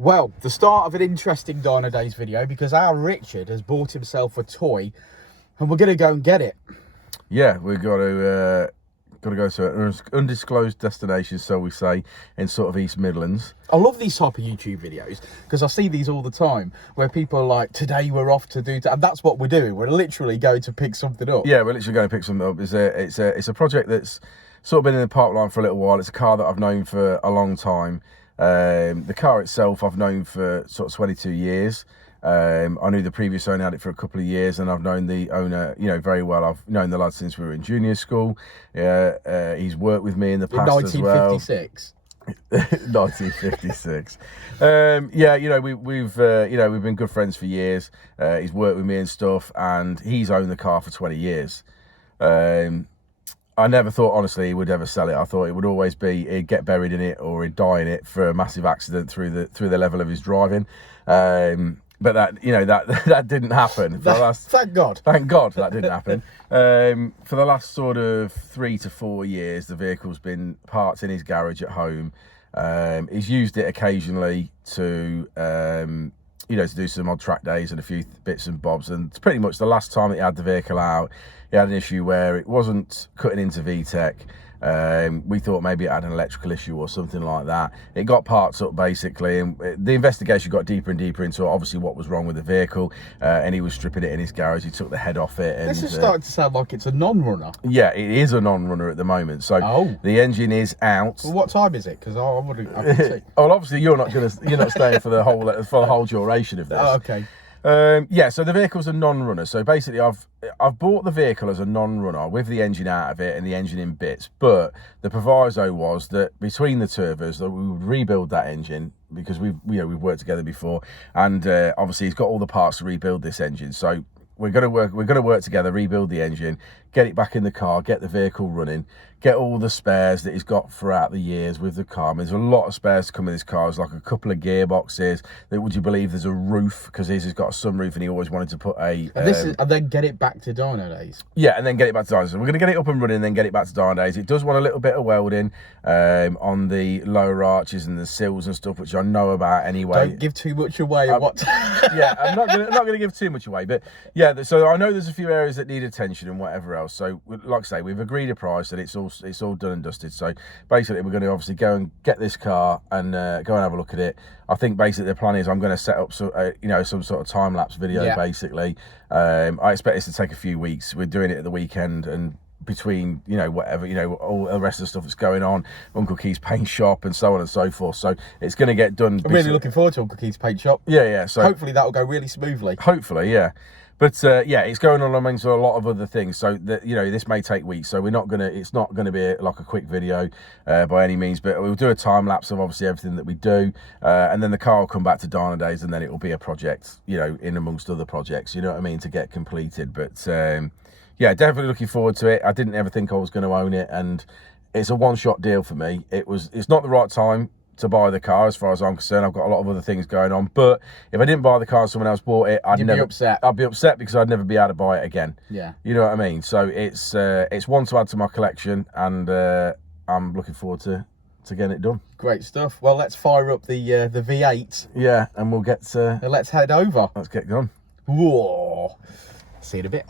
Well, the start of an interesting Dynodaze video, because our Richard has bought himself a toy and we're going to go and get it. Yeah, we've got to go to an undisclosed destination, so we say, in sort of East Midlands. I love these type of YouTube videos because I see these all the time where people are like, today we're off to do, and that's what we're doing. We're literally going to pick something up. Yeah, we're literally going to pick something up. It's a project that's sort of been in the pipeline for a little while. It's a car that I've known for a long time. The car itself I've known for sort of 22 years. I knew the previous owner had it for a couple of years, and I've known the owner, very well. I've known the lad since we were in junior school. He's worked with me in the past as well. 1956. 1956. We've been good friends for years. He's worked with me and stuff, and he's owned the car for 20 years. I never thought, honestly, he would ever sell it. I thought it would always be he'd get buried in it or he'd die in it for a massive accident through the level of his driving. But that didn't happen. Thank God. Thank God that didn't happen. For the last sort of 3 to 4 years, the vehicle's been parked in his garage at home. He's used it occasionally to do some odd track days and a few bits and bobs. And it's pretty much the last time he had the vehicle out, he had an issue where it wasn't cutting into VTEC. We thought maybe it had an electrical issue or something like that. It got parts up basically, and the investigation got deeper and deeper into obviously what was wrong with the vehicle, and he was stripping it in his garage. He took the head off it. And, this is starting to sound like it's a non-runner. Yeah, it is a non-runner at the moment. So the engine is out. Well, what time is it? Because I wouldn't see. Well, obviously you're not staying for the whole duration of this. Oh, okay. So the vehicle's a non-runner. So basically I've bought the vehicle as a non-runner with the engine out of it and the engine in bits, but the proviso was that between the two of us that we would rebuild that engine, because we've worked together before, and obviously he's got all the parts to rebuild this engine. So we're going to work together, rebuild the engine, get it back in the car, get the vehicle running, get all the spares that he's got throughout the years with the car. I mean, there's a lot of spares to come in this car. There's like a couple of gearboxes. Would you believe there's a roof, because he's got a sunroof and he always wanted to put a... and then get it back to Dynodaze. Yeah, and then get it back to Dynodaze. So we're going to get it up and running and then get it back to Dynodaze. It does want a little bit of welding on the lower arches and the sills and stuff, which I know about anyway. Don't give too much away. Yeah, I'm not going to give too much away, but yeah, so I know there's a few areas that need attention and whatever else. So like I say, we've agreed a price and it's all done and dusted. So basically we're going to obviously go and get this car and go and have a look at it. I think basically the plan is I'm going to set up some sort of time-lapse video. Basically I expect this to take a few weeks. We're doing it at the weekend, and between whatever all the rest of the stuff that's going on, Uncle Keith's paint shop and so on and so forth, so it's going to get done. I'm really looking forward to Uncle Keith's paint shop. Yeah, so hopefully that'll go really smoothly. Hopefully, yeah. But it's going on amongst a lot of other things, so that this may take weeks. So it's not gonna be like a quick video by any means, but we'll do a time lapse of obviously everything that we do, and then the car will come back to Dynodaze, and then it will be a project, in amongst other projects, you know what I mean, to get completed. But yeah, definitely looking forward to it. I didn't ever think I was going to own it, and it's a one-shot deal for me. It's not the right time to buy the car as far as I'm concerned. I've got a lot of other things going on, but if I didn't buy the car and someone else bought it, I'd be upset. I'd be upset because I'd never be able to buy it again. Yeah, you know what I mean. So it's one to add to my collection, and I'm looking forward to getting it done. Great stuff. Well, let's fire up the V8. Yeah, and we'll get let's head over. Let's get going. Whoa! See you in a bit.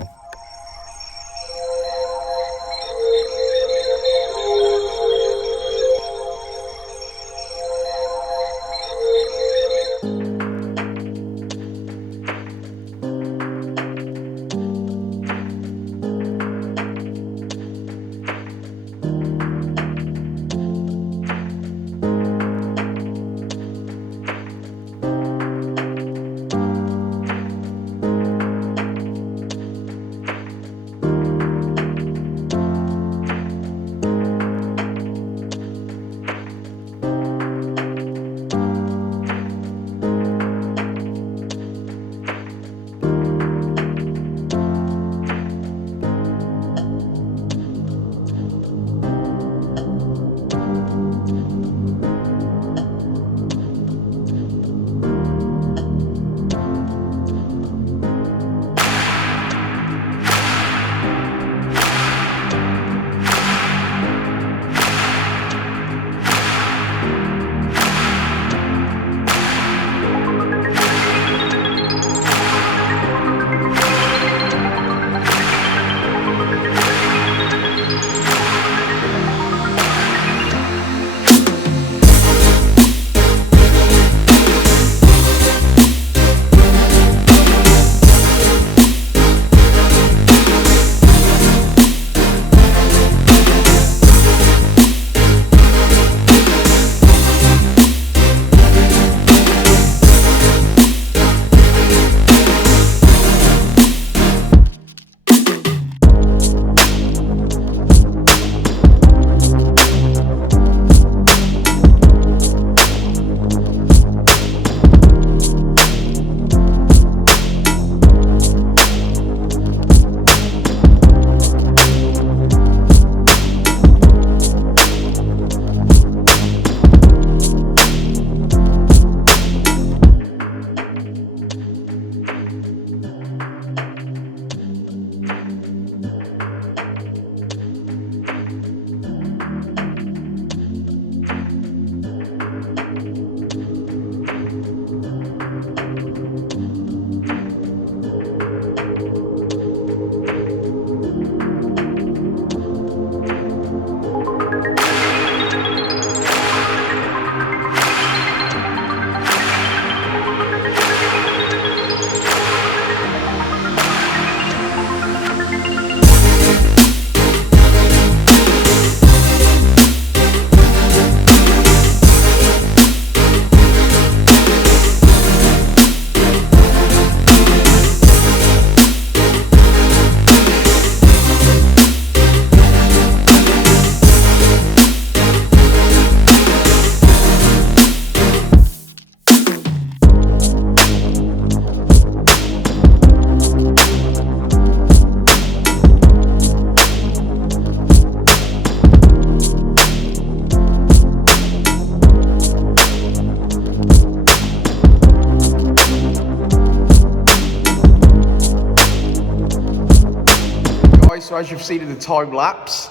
so as you've seen in the time lapse,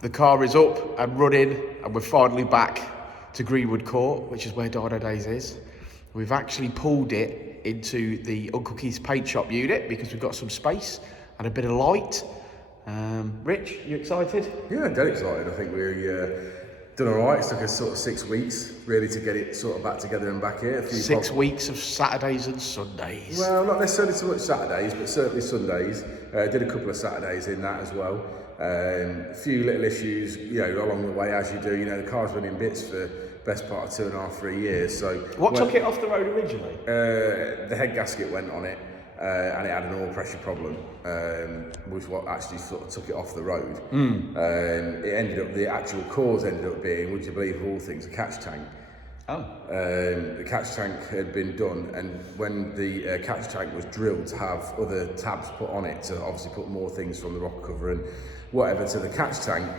the car is up and running, and we're finally back to Greenwood Court, which is where Dynodaze is. We've actually pulled it into the Uncle Keith's paint shop unit because we've got some space and a bit of light. Rich, you excited? Yeah, dead excited. I think we done all right. It took us sort of 6 weeks really to get it sort of back together and back here. 6 weeks of Saturdays and Sundays. Well, not necessarily so much Saturdays, but certainly Sundays. Did a couple of Saturdays in that as well. A few little issues, you know, along the way, as you do. You know, the car's been in bits for best part of 2.5, 3 years. So what took it off the road originally? The head gasket went on it, and it had an oil pressure problem, was what actually sort of took it off the road. It ended up, the actual cause ended up being, would you believe of all things, a catch tank. Oh. The catch tank had been done, and when the catch tank was drilled to have other tabs put on it to obviously put more things from the rock cover and whatever to the catch tank,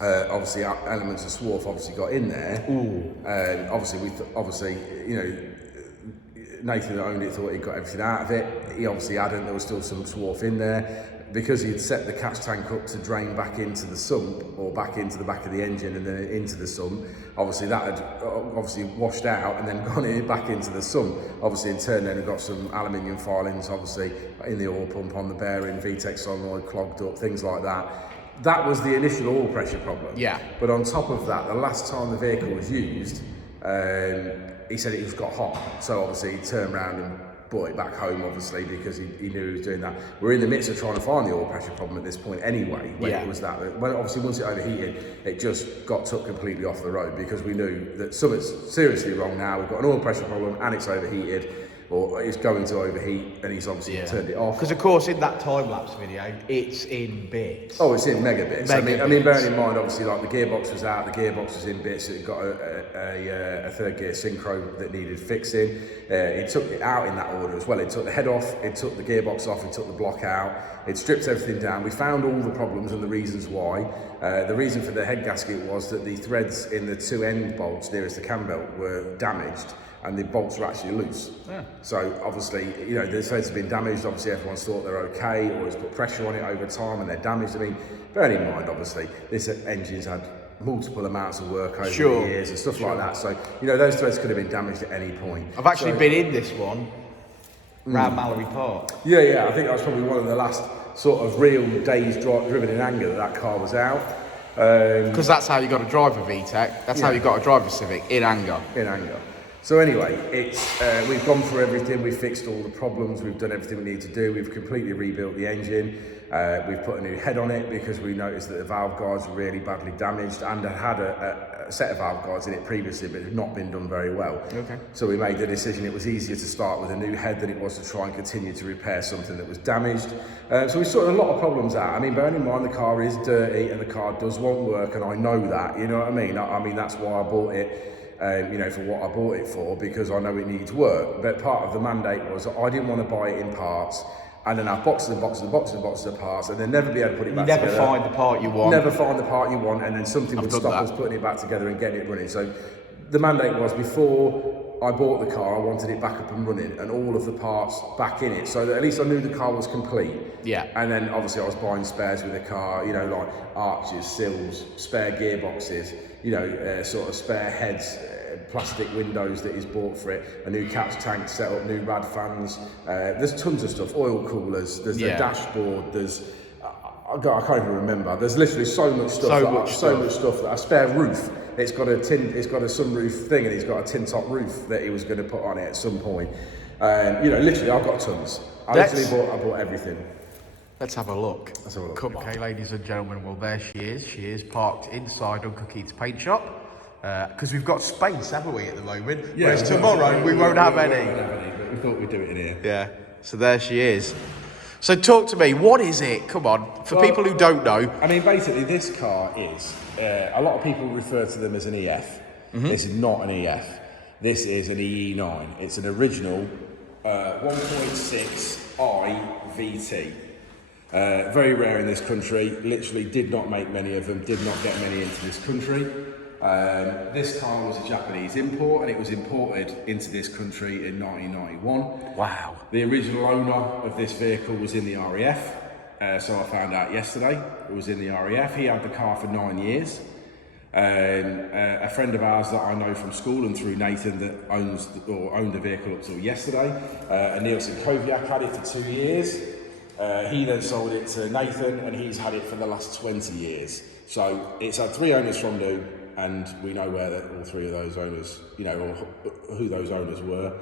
obviously elements of swarf obviously got in there. And obviously you know, Nathan that owned it thought he'd got everything out of it. He obviously hadn't. There was still some swarf in there. Because he'd set the catch tank up to drain back into the sump, or back into the back of the engine and then into the sump, obviously that had obviously washed out and then gone in back into the sump. Obviously in turn then it got some aluminium filings obviously in the oil pump, on the bearing, VTEC solenoid clogged up, things like that. That was the initial oil pressure problem. Yeah. But on top of that, the last time the vehicle was used, he said it just got hot. So obviously he turned around and brought it back home, obviously, because he knew he was doing that. We're in the midst of trying to find the oil pressure problem at this point anyway, when it was that. When obviously once it overheated, it just got took completely off the road, because we knew that something's seriously wrong now. We've got an oil pressure problem and it's overheated, or it's going to overheat, and he's obviously turned it off. Because of course in that time-lapse video, it's in bits. Oh, it's in mega bits. I mean, bearing in mind, obviously, like the gearbox was out, the gearbox was in bits. It got a third gear synchro that needed fixing. He took it out in that order as well. It took the head off, it took the gearbox off, it took the block out, it stripped everything down. We found all the problems and the reasons why. The reason for the head gasket was that the threads in the two end bolts nearest the cam belt were damaged, and the bolts were actually loose. So obviously, you know, the threads have been damaged. Obviously everyone's thought they're okay, or it's put pressure on it over time and they're damaged. I mean, bearing in mind, obviously, this engine's had multiple amounts of work over the years and stuff like that. So, you know, those threads could have been damaged at any point. I've actually been in this one, round Mallory Park. Yeah, I think that was probably one of the last sort of real days driven in anger that car was out. Because that's how you got to drive a VTEC. That's how you got to drive a Civic, in anger. In anger. So anyway, it's we've gone through everything, we've fixed all the problems, we've done everything we need to do, we've completely rebuilt the engine, we've put a new head on it because we noticed that the valve guards were really badly damaged, and had a set of valve guards in it previously, but it had not been done very well. Okay. So we made the decision it was easier to start with a new head than it was to try and continue to repair something that was damaged. So we sorted a lot of problems out. I mean, bearing in mind the car is dirty and the car does want work, and I know that, you know what I mean? I mean, that's why I bought it. You know, for what I bought it for, because I know it needs work. But part of the mandate was I didn't want to buy it in parts and then have boxes and boxes and boxes and boxes of parts and then never be able to put it back together. Never find the part you want. Never find the part you want, and then something would stop us putting it back together and getting it running. So the mandate was, before I bought the car, I wanted it back up and running and all of the parts back in it, so that at least I knew the car was complete. Yeah. And then obviously I was buying spares with the car, you know, like arches, sills, spare gearboxes, you know, sort of spare heads, plastic windows that he's bought for it, a new catch tank set up, new rad fans. There's tons of stuff, oil coolers, there's the dashboard, there's, I can't even remember. There's literally so much stuff. So much stuff that a spare roof. It's got a sunroof thing, and he's got a tin top roof that he was going to put on it at some point. You know, literally, I've got tons. I bought everything. Let's have a look. Let's have a look. Come on. Okay, ladies and gentlemen, well, there she is. She is parked inside Uncle Keith's paint shop. Because we've got space, haven't we, at the moment? Yeah, whereas tomorrow we won't have any. But we thought we'd do it in here. Yeah, so there she is. So talk to me, what is it? Come on, for people who don't know. I mean, basically this car is, a lot of people refer to them as an EF. This is not an EF. This is an EE9. It's an original 1.6i VT. Very rare in this country, literally did not make many of them, did not get many into this country. This car was a Japanese import, and it was imported into this country in 1991. Wow. The original owner of this vehicle was in the RAF. So I found out yesterday. It was in the RAF. He had the car for 9 years. A friend of ours that I know from school and through Nathan that owned the vehicle up till yesterday, Nielsen Koviak had it for 2 years. He then sold it to Nathan and he's had it for the last 20 years. So it's had 3 owners from new, and we know where all 3 of those owners, you know, or who those owners were.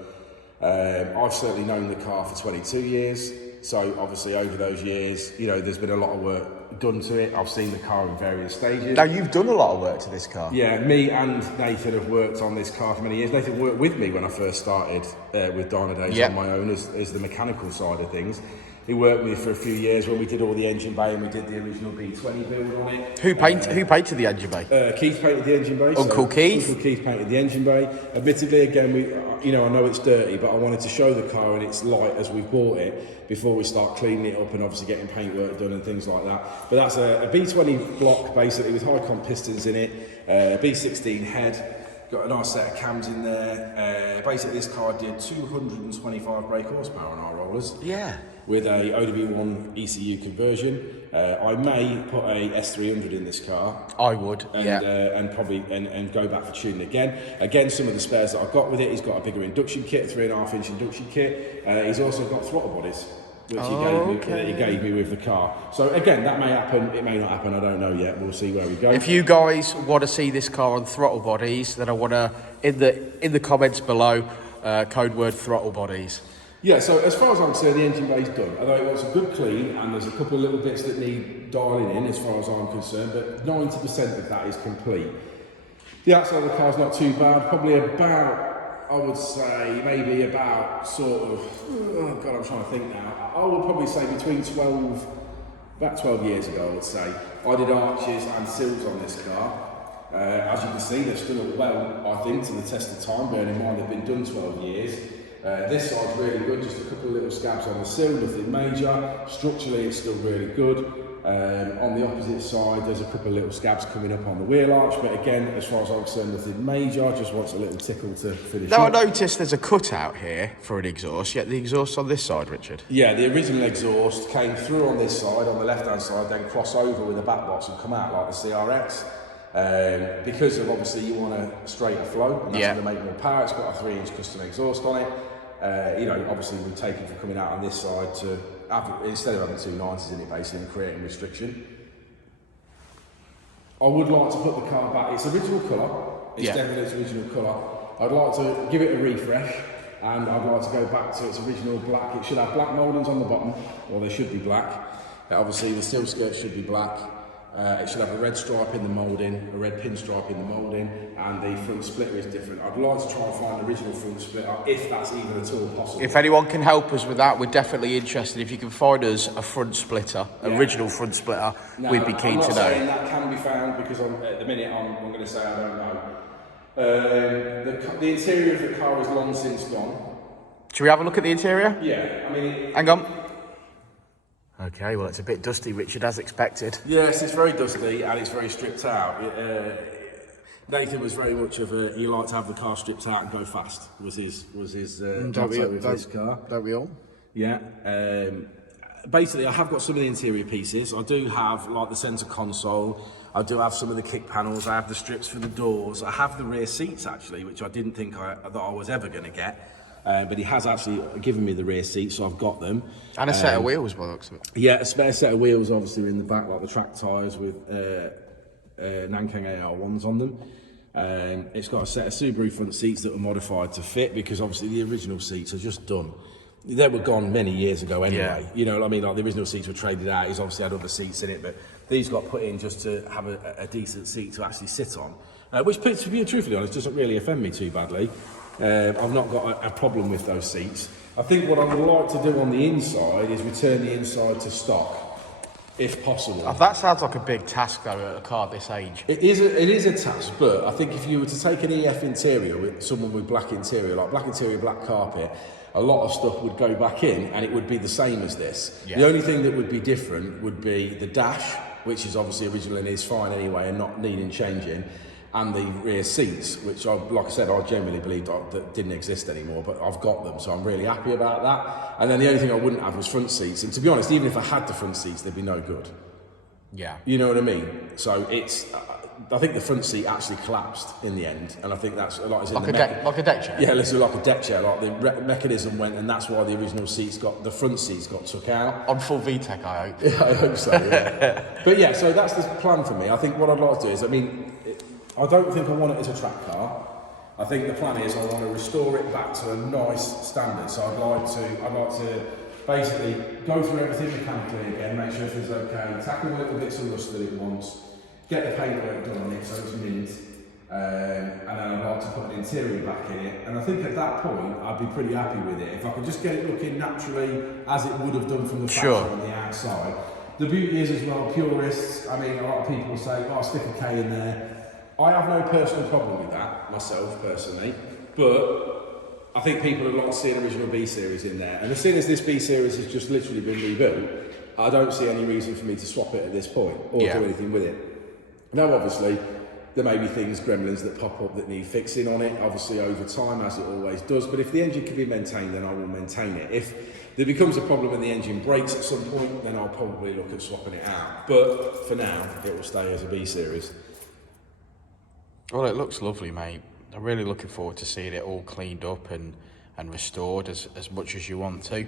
I've certainly known the car for 22 years. So obviously over those years, you know, there's been a lot of work done to it. I've seen the car in various stages. Now, you've done a lot of work to this car. Yeah, me and Nathan have worked on this car for many years. Nathan worked with me when I first started with Dynodaze on my own as the mechanical side of things. He worked with me for a few years when we did all the engine bay and we did the original B20 build on it. Who painted the engine bay? Keith painted the engine bay. Uncle Keith? Uncle Keith painted the engine bay. Admittedly, again, I know it's dirty, but I wanted to show the car in its light as we bought it before we start cleaning it up and obviously getting paintwork done and things like that. But that's a B20 block basically with high comp pistons in it, B16 head, got a nice set of cams in there. Basically, this car did 225 brake horsepower on our rollers. Yeah. With a OW1 ECU conversion. I may put a S300 in this car. I would, and probably go back for tuning again. Again, some of the spares that I've got with it, he's got a bigger induction kit, 3.5-inch induction kit. He's also got throttle bodies, which he gave me with the car. So again, that may happen, it may not happen, I don't know yet. We'll see where we go. If you guys want to see this car on throttle bodies, then I want to, in the comments below, code word throttle bodies. Yeah, so as far as I'm concerned, the engine bay's done. Although it wants a good clean, and there's a couple of little bits that need dialing in as far as I'm concerned, but 90% of that is complete. The outside of the car's not too bad, probably about, I would say, maybe about sort of, oh God, I'm trying to think now. I would probably say about 12 years ago, I would say, I did arches and sills on this car. As you can see, they've stood up well, I think, to the test of time, bearing in mind they've been done 12 years. This side's really good, just a couple of little scabs on the sill, nothing major. Structurally, it's still really good. On the opposite side, there's a couple of little scabs coming up on the wheel arch, but again, as far as I'm concerned, nothing major, just wants a little tickle to finish Now, up. I noticed there's a cutout here for an exhaust, yet the exhaust's on this side, Richard. Yeah, the original exhaust came through on this side, on the left-hand side, then cross over with the back box and come out like the CRX. Because of, obviously, you want a straighter flow, and that's going to make more power. It's got a 3-inch custom exhaust on it. Obviously we've taken for coming out on this side to have, instead of having 2 90s in it basically and creating restriction. I would like to put the car back, it's original colour, it's definitely its original colour. I'd like to give it a refresh and I'd like to go back to its original black. It should have black mouldings on the bottom, or they should be black. Obviously the steel skirt should be black. It should have a red stripe in the moulding, a red pin stripe in the moulding, and the front splitter is different. I'd like to try and find the original front splitter, if that's even at all possible. If anyone can help us with that, we're definitely interested. If you can find us a front splitter, original front splitter, we'd be keen to know. I'm not saying that can be found, because at the minute I'm going to say I don't know. The interior of the car is long since gone. Should we have a look at the interior? Yeah, I mean... Hang on. Okay, well, it's a bit dusty, Richard, as expected. Yes, it's very dusty and it's very stripped out. Nathan was very much of a, he liked to have the car stripped out and go fast, was his motto with this car. Don't we all? Yeah. Basically, I have got some of the interior pieces. I do have, like, the centre console. I do have some of the kick panels. I have the strips for the doors. I have the rear seats, actually, which I didn't think that I was ever going to get. But he has actually given me the rear seats, so I've got them. And a set of wheels, by the looks of it. Yeah, a spare set of wheels, obviously, in the back, like the track tyres with Nankang AR1s on them. It's got a set of Subaru front seats that were modified to fit, because obviously the original seats are just done. They were gone many years ago anyway. Yeah. You know what I mean? Like, the original seats were traded out. He's obviously had other seats in it, but these got put in just to have a decent seat to actually sit on. Which, to be truthfully honest, doesn't really offend me too badly. I've not got a problem with those seats. I think what I would like to do on the inside is return the inside to stock, if possible. That sounds like a big task, though, at a car this age. It is a task, but I think if you were to take an EF interior with someone with black interior, like black interior, black carpet, a lot of stuff would go back in and it would be the same as this. Yeah. The only thing that would be different would be the dash, which is obviously original and is fine anyway and not needing changing. and the rear seats, which like I said, I genuinely believed that didn't exist anymore, but I've got them, so I'm really happy about that. And then the only thing I wouldn't have was front seats, and to be honest, even if I had the front seats, they'd be no good. Yeah. You know what I mean? So it's, I think the front seat actually collapsed in the end, and I think that's like a deck chair. Yeah, literally like a deck chair. Like the mechanism went, and that's why the original the front seats got took out. On full VTEC, I hope. Yeah, I hope so. Yeah. But yeah, so that's the plan for me. I think what I'd like to do is, I mean, I don't think I want it as a track car. I think the plan is I want to restore it back to a nice standard. So I'd like to basically go through everything mechanically again, make sure everything's okay, tackle the little bits of rust that it wants, get the paintwork done on it so it's mint, and then I'd like to put an interior back in it. And I think at that point I'd be pretty happy with it if I could just get it looking naturally as it would have done from the factory on the outside. The beauty is as well, purists, I mean, a lot of people say, oh, stick a K in there. I have no personal problem with that myself personally, but I think people would like to see an original B series in there. And as soon as this B series has just literally been rebuilt, I don't see any reason for me to swap it at this point or do anything with it. Now, obviously, there may be things, gremlins that pop up that need fixing on it, obviously over time, as it always does. But if the engine can be maintained, then I will maintain it. If there becomes a problem and the engine breaks at some point, then I'll probably look at swapping it out. But for now, it will stay as a B series. Well, it looks lovely, mate. I'm really looking forward to seeing it all cleaned up and restored as much as you want to.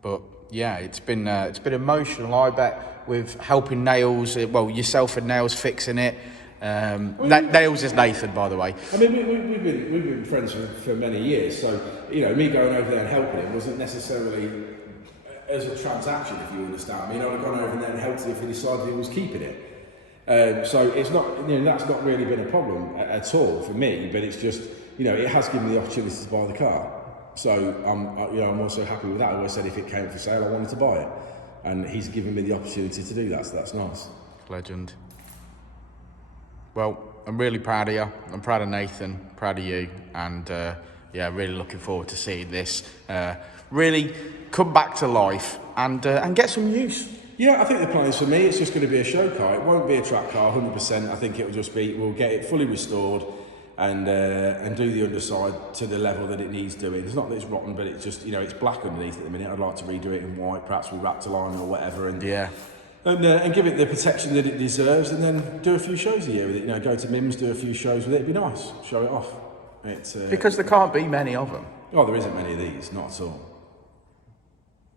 But yeah, it's been emotional, I bet, with helping Nails, well, yourself and Nails fixing it. Nails is Nathan, by the way. I mean, we've been friends for many years, so you know, me going over there and helping him wasn't necessarily as a transaction, if you understand. I mean, I'd have gone over there and helped him if he decided he was keeping it. So it's not, you know, that's not really been a problem at all for me, but it's just, you know, it has given me the opportunity to buy the car. So I'm also happy with that. I always said if it came for sale, I wanted to buy it, and he's given me the opportunity to do that. So that's nice. Legend. Well, I'm really proud of you. I'm proud of Nathan. Proud of you, and yeah, really looking forward to seeing this really come back to life and get some use. Yeah, I think the plan is for me, it's just going to be a show car. It won't be a track car, 100%. I think it will just be, we'll get it fully restored and do the underside to the level that it needs doing. It's not that it's rotten, but it's just, you know, it's black underneath at the minute. I'd like to redo it in white, perhaps with Raptorline or whatever, and give it the protection that it deserves, and then do a few shows a year with it. You know, go to Mims, do a few shows with it. It'd be nice. Show it off. Because there can't be many of them. Oh, there isn't many of these, not at all.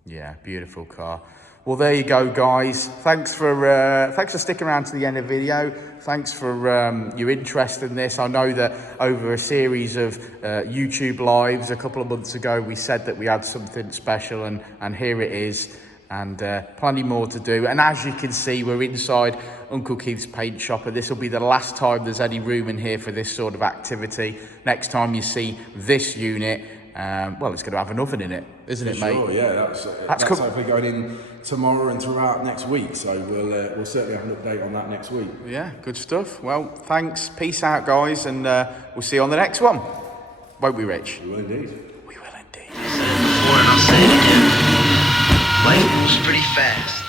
Yeah, beautiful car. Well, there you go, guys. Thanks for sticking around to the end of the video. Thanks for your interest in this. I know that over a series of YouTube lives a couple of months ago, we said that we had something special, and here it is, and plenty more to do. And as you can see, we're inside Uncle Keith's paint shop, and this will be the last time there's any room in here for this sort of activity. Next time you see this unit, well, it's going to have an oven in it, isn't it, mate? Sure, yeah. That's hopefully going in tomorrow and throughout next week. So we'll certainly have an update on that next week. Yeah, good stuff. Well, thanks. Peace out, guys, and we'll see you on the next one. Won't we, Rich? We will indeed. We will indeed. I said it before and I'll say it again. Life moves pretty fast.